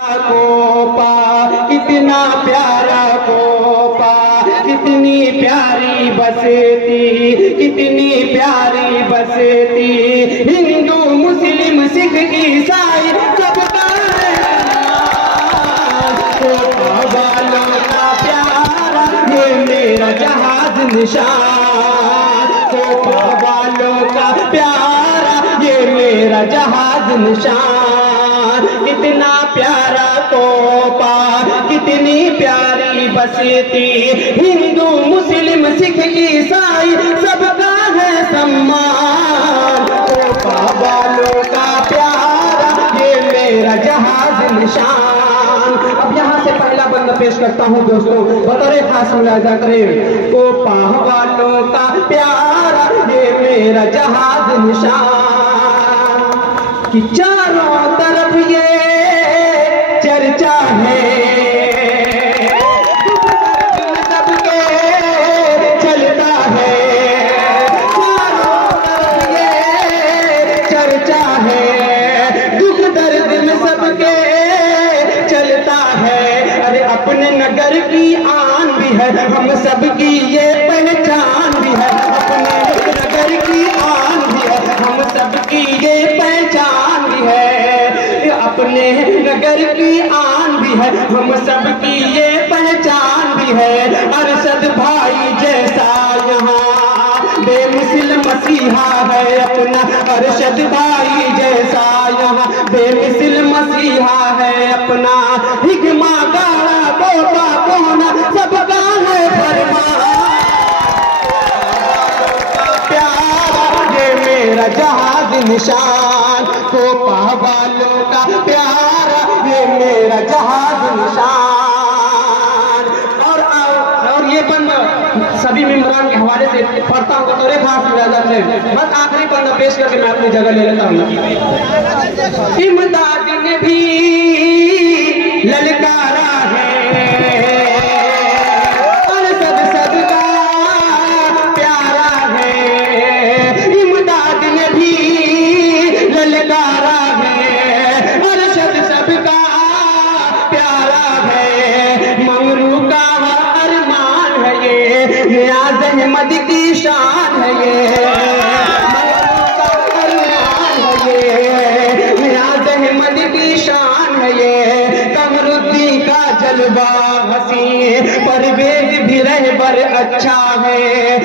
Copa कितना प्यारा Copa, कितनी प्यारी बसती, कितनी प्यारी बसती। हिंदू मुस्लिम सिख ईसाई सबका कोपा वालों का प्यारा ये मेरा जहाज निशान। कोपा वालों का प्यारा ये मेरा जहाज निशान। कितना प्यारा कोपा, कितनी प्यारी बसती। हिंदू मुस्लिम सिख ईसाई सबका है सम्मान। कोपा वालों का प्यारा ये मेरा जहाज निशान। अब यहाँ से पहला बंदा पेश करता हूँ दोस्तों, बतौर खास मुलाहिजा करें। कोपा वालों का प्यारा ये मेरा जहाज निशान। कि चारों तरफ ये चर्चा है, सबके चलता है। चारों तरफ ये चर्चा है, दुख दर्द में सबके चलता है। अरे अपने नगर की आन भी है, हम सबकी ये पहचान भी है। अपने नगर की आन भी है, हम सबकी ये पहचान भी है। अपने नगर की आन भी है, हम सबकी ये पहचान भी है। अरशद भाई जैसा यहाँ बेमिसल मसीहा है अपना। अरशद भाई जैसा यहाँ बेमिसल मसीहा है अपना। हिकमा गाड़ा कोपा कोना सबका है फरमान। प्यार ये मेरा जहाज निशान। कोपा वालों का प्यारा ये मेरा जहाज निशान। और ये बंदा सभी मेंबरान के हवाले से पढ़ता हूँ तो खास इजाजत है। बस आखिरी बंदा पेश करके मैं अपनी जगह ले लेता हूँ।